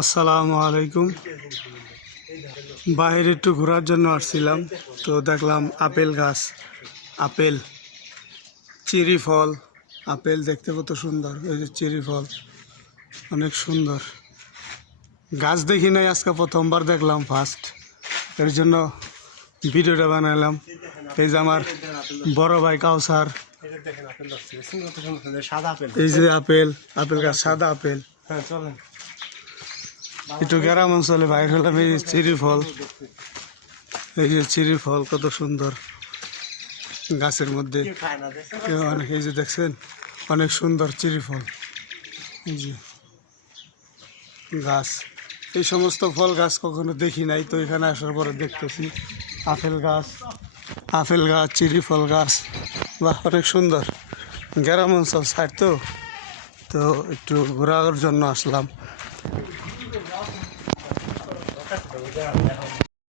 আসসালামু আলাইকুম। বাইরে একটু ঘোরার জন্য আসছিলাম, তো দেখলাম আপেল গাছ, আপেল, চেরি ফল। আপেল দেখতে কত সুন্দর, এই যে চেরি ফল, অনেক সুন্দর। গাছ দেখি নাই, আজকে প্রথমবার দেখলাম, ফার্স্ট। এর জন্য ভিডিওটা বানালাম। এই যে আমার বড় ভাই কাউসার, এই যে আপেল, আপেল গাছ, সাদা আপেল। একটু গ্রাম অঞ্চলে বাইরে হলাম। এই যে চেরি ফল, এই যে চেরি ফল কত সুন্দর গাছের মধ্যে। এই যে দেখছেন, অনেক সুন্দর চেরি ফল। এই যে গাছ, এই সমস্ত ফল গাছ কখনো দেখি নাই, তো এখানে আসার পরে দেখতেছি আপেল গাছ, আপেল গাছ, চেরি ফল গাছ। বাহ, অনেক সুন্দর। গ্রাম অঞ্চল সাইড তো একটু ঘোরার জন্য আসলাম।